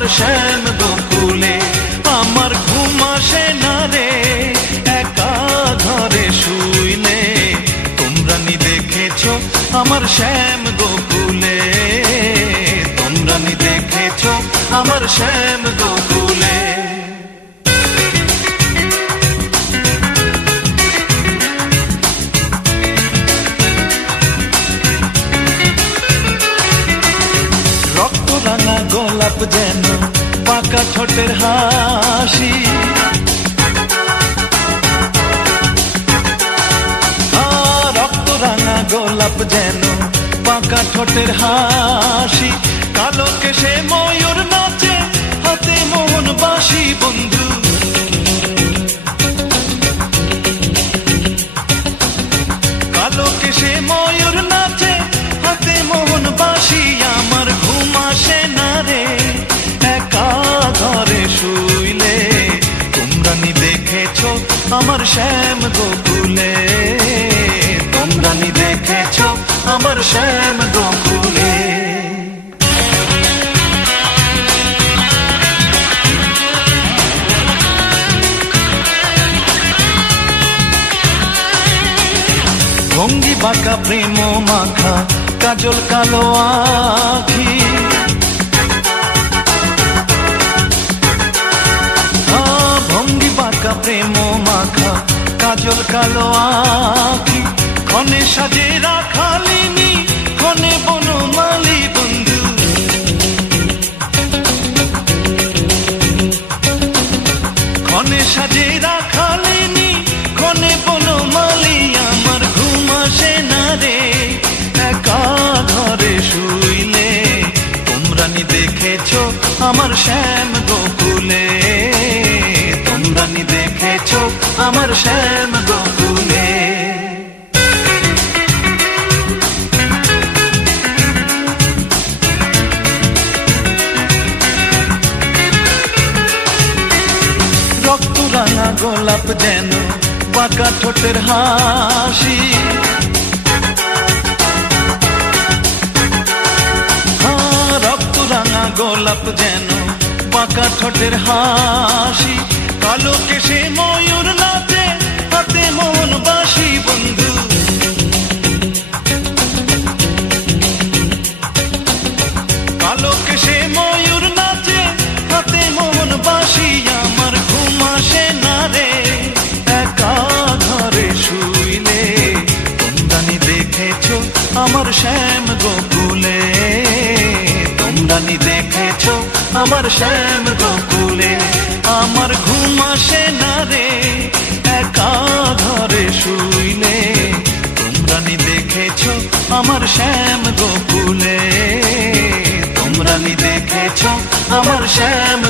আমার শ্যাম গোকুলে। আমার ঘুম আসে না রে একা ঘরে শুইলে, তোমরা নি দেখেছো আমার শ্যাম গোকুলে, তোমরা নি দেখেছো আমার শ্যাম গোকুলে। রক্তরাঙা গোলাপ যেন পাকা ঠোঁটের হাসি, রক্তরাঙা গোলাপ যেন পাকা ঠোঁটের হাসি, কালো কেশে ময়ূর নাচে হাতে মোহন বাঁশি বন্ধু। কালো কেশে ময়ূর নাচে হাতে মোহন বাঁশি, আমার ঘুম আসে না রে একা ঘরে শুইলে, তোমরা নি দেখেছো আমার শ্যাম গোকুলে, তোমরা নি দেখেছো আমার শ্যাম গোকুলে। ভঙ্গি বাঁকা প্রেম মাখা কাজল কালো আখি, ভঙ্গি বাঁকা প্রেম মাখা কাজল কালো আখি, ক্ষণে সাজে রাখালিনী ক্ষণে বনমালী বন্ধু। ক্ষণে সাজে রাখালিনী ক্ষণে বনমালী, আমার ঘুম আসে না রে একা ঘরে শুইলে, তোমরা নি দেখেছো আমার শ্যাম গোকুলে, তোমরা নি দেখেছো আমার শ্যাম গোকুলে। রক্তরাঙা গোলাপ যেন পাকা ঠোঁটের হাসি, রক্তরাঙা গোলাপ যেন পাকা ঠোঁটের হাসি, কালো কেশে ময়ূর নাচে হাতে মোহন বাঁশি বন্ধু। কালো কেশে ময়ূর নাচে হাতে মোহন বাঁশি, আমার ঘুম আসে না রে একা ঘরে শুইলে, তোমরা নি দেখেছো আমার শ্যাম গোকুলে, তোমরা নি দেখেছো আমার শ্যাম গোকুলে। আমার ঘুম আসে না রে একা ঘরে শুইলে, তোমরা নি দেখেছো আমার শ্যাম গোকুলে, তোমরা নি দেখেছো আমার শ্যাম